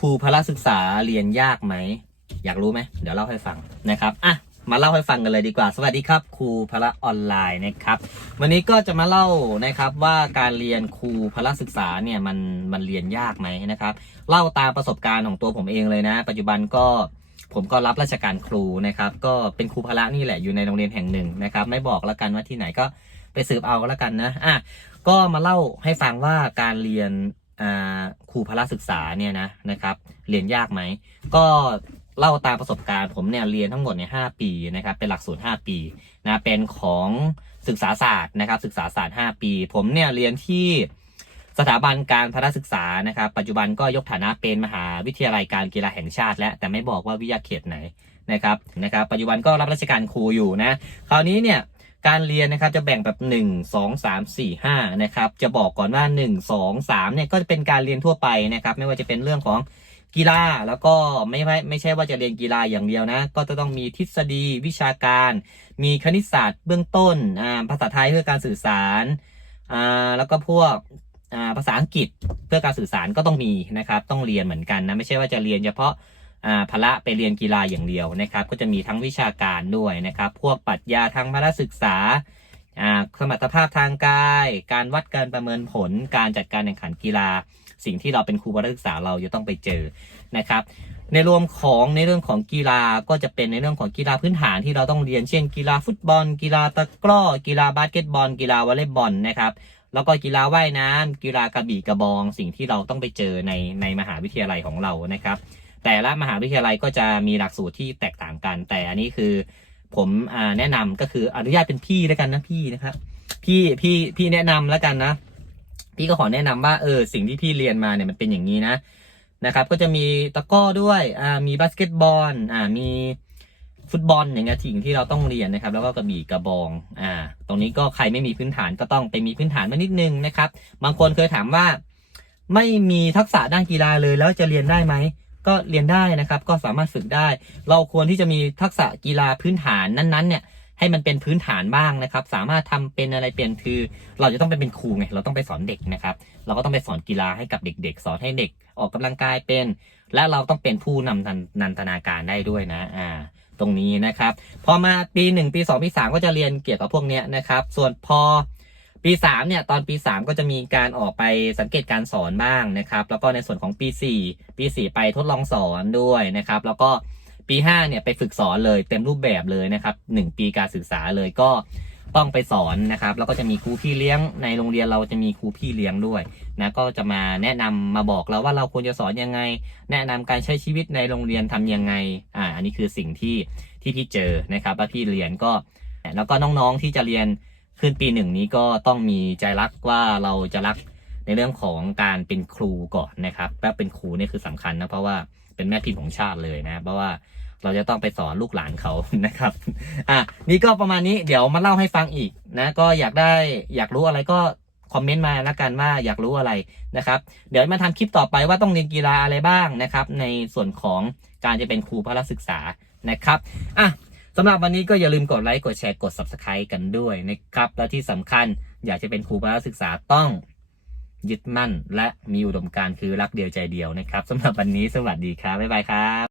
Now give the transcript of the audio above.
ครูพละศึกษาเรียนยากไหม อยากรู้ไหม เดี๋ยวเล่าให้ฟังนะครับอะมาเล่าให้ฟังกันเลยดีกว่า สวัสดีครับครูพละออนไลน์นะครับ วันนี้ก็จะมาเล่านะครับว่าการเรียนครูพละศึกษาเนี่ยมันมันเรียนยากไหมนะครับ เล่าตามประสบการณ์ของตัวผมเองเลยนะ ปัจจุบันก็ผมก็รับราชการครูนะครับ ก็เป็นครูพละนี่แหละอยู่ในโรงเรียนแห่งหนึ่งนะครับ ไม่บอกแล้วกันว่าที่ไหนก็ไปสืบเอาก็แล้วกันนะอะก็มาเล่าให้ฟังว่าการเรียน ครูพละศึกษาเนี่ยนะนะครับ เรียนยากไหม ก็เล่าตามประสบการณ์ผมเนี่ยเรียนทั้งหมดเนี่ยหปีนะครับ เป็นหลักสูตร 5 ปีนะเป็นของศึกษาศาสตร์นะครับ ศึกษาศาสตร์ 5 ปี ผมเนี่ยเรียนที่สถาบันการพละศึกษานะครับ ปัจจุบันก็ยกฐานะเป็นมหาวิทยาลัยการกีฬาแห่งชาติ แล้วแต่ไม่บอกว่าวิทยาเขตไหนนะครับนะครับ ปัจจุบันก็รับราชการครูอยู่นะ คราวนี้เนี่ย การเรียนนะครับจะแบ่งแบบ 1 2 3 4 5นะครับจะบอกก่อนว่า 1 2 3เนี่ยก็จะเป็นการเรียนทั่วไปนะครับไม่ว่าจะเป็นเรื่องของกีฬาแล้วก็ไม่ไม่ไม่ใช่ว่าจะเรียนกีฬาอย่างเดียวนะ ก็จะต้องมีทฤษฎีวิชาการ มีคณิตศาสตร์เบื้องต้นอ่าภาษาไทยเพื่อการสื่อสารอ่าแล้วก็พวกอ่าภาษาอังกฤษเพื่อการสื่อสารก็ต้องมีนะครับต้องเรียนเหมือนกันนะไม่ใช่ว่าจะเรียนเฉพาะ พละไปเรียนกีฬาอย่างเดียวนะครับ ก็จะมีทั้งวิชาการด้วยนะครับ พวกปรัชญาทางพละศึกษาอ่าสมรรถภาพทางกาย การวัดการประเมินผล การจัดการแข่งขันกีฬา สิ่งที่เราเป็นครูพละศึกษาเราจะต้องไปเจอนะครับในรวมของในเรื่องของกีฬาก็จะเป็นในเรื่องของกีฬาพื้นฐานที่เราต้องเรียนเช่น กีฬาฟุตบอล กีฬาตะกร้อกีฬาบาสเกตบอล กีฬาวอลเลย์บอลนะครับแล้วก็กีฬาว่ายน้ำกีฬากระบี่กระบอง สิ่งที่เราต้องไปเจอในในมหาวิทยาลัยของเรานะครับ แต่ละมหาวิทยาลัยก็จะมีหลักสูตรที่แตกต่างกัน แต่อันนี้คือผมอ่าแนะนำก็คืออนุญาตเป็นพี่แล้วกันนะพี่นะครับพี่พี่พี่แนะนำแล้วกันนะ พี่ก็ขอแนะนำว่าเออสิ่งที่พี่เรียนมาเนี่ยมันเป็นอย่างนี้นะนะครับ ก็จะมีตะก้อด้วยอ่ามีบาสเกตบอลอ่ามีฟุตบอลอย่างเงี้ยสิ่งที่เราต้องเรียนนะครับ แล้วก็กระบี่กระบองอ่าตรงนี้ก็ใครไม่มีพื้นฐานก็ต้องไปมีพื้นฐานมานิดนึงนะครับ บางคนเคยถามว่า ไม่มีทักษะด้านกีฬาเลยแล้วจะเรียนได้ไหม ก็เรียนได้นะครับ ก็สามารถฝึกได้ เราควรที่จะมีทักษะกีฬาพื้นฐานนั้นๆเนี่ยให้มันเป็นพื้นฐานบ้างนะครับ สามารถทำเป็นอะไรเป็นคือ เราจะต้องไปเป็นครูไงเราต้องไปสอนเด็กนะครับ เราก็ต้องไปสอนกีฬาให้กับเด็ก ๆ สอนให้เด็กออกกำลังกายเป็น และเราต้องเป็นผู้นำนันนันทนาการได้ด้วยนะอ่าตรงนี้นะครับ พอมาปีหนึ่งปีสองปีสามก็จะเรียนเกี่ยวกับพวกเนี้ยนะครับ ส่วนพอ ปีสามเนี่ยตอนปีสามก็จะมีการออกไปสังเกตการสอนบ้างนะครับ แล้วก็ในส่วนของปีสี่ปีสี่ไปทดลองสอนด้วยนะครับ แล้วก็ปีห้าเนี่ยไปฝึกสอนเลยเต็มรูปแบบเลยนะครับหนึ่งปีการศึกษาเลยก็ต้องไปสอนนะครับ แล้วก็จะมีครูพี่เลี้ยงในโรงเรียนเราจะมีครูพี่เลี้ยงด้วยนะก็จะมาแนะนำมาบอกเราว่าเราควรจะสอนยังไง แนะนำการใช้ชีวิตในโรงเรียนทำยังไงอ่าอันนี้คือสิ่งที่ที่พี่เจอนะครับ ว่าพี่เรียนก็ แล้วก็น้องๆที่จะเรียน ขึ้นปีหนึ่งนี้ก็ต้องมีใจรักว่าเราจะรักในเรื่องของการเป็นครูก่อนนะครับและเป็นครูนี่คือสำคัญนะเพราะว่าเป็นแม่พิมพ์ของชาติเลยนะ เพราะว่าเราจะต้องไปสอนลูกหลานเขานะครับ อะนี่ก็ประมาณนี้เดี๋ยวมาเล่าให้ฟังอีกนะ ก็อยากได้อยากรู้อะไรก็คอมเมนต์มาแล้วกันว่าอยากรู้อะไรนะครับ เดี๋ยวมาทำคลิปต่อไปว่าต้องเรียนกีฬาอะไรบ้างนะครับ ในส่วนของการจะเป็นครูพละศึกษานะครับ อะำหรับวันนี้ก็อย่าลืมกดไลค์ กดแชร์ กด Subscribe กันด้วยนะครับ และที่สำคัญอยากจะเป็นครูพละศึกษาต้องยึดมั่น และมีอุดมการณ์คือรักเดียวใจเดียวนะครับสำหรับวันนี้สวัสดีครับ บ๊ายบายครับ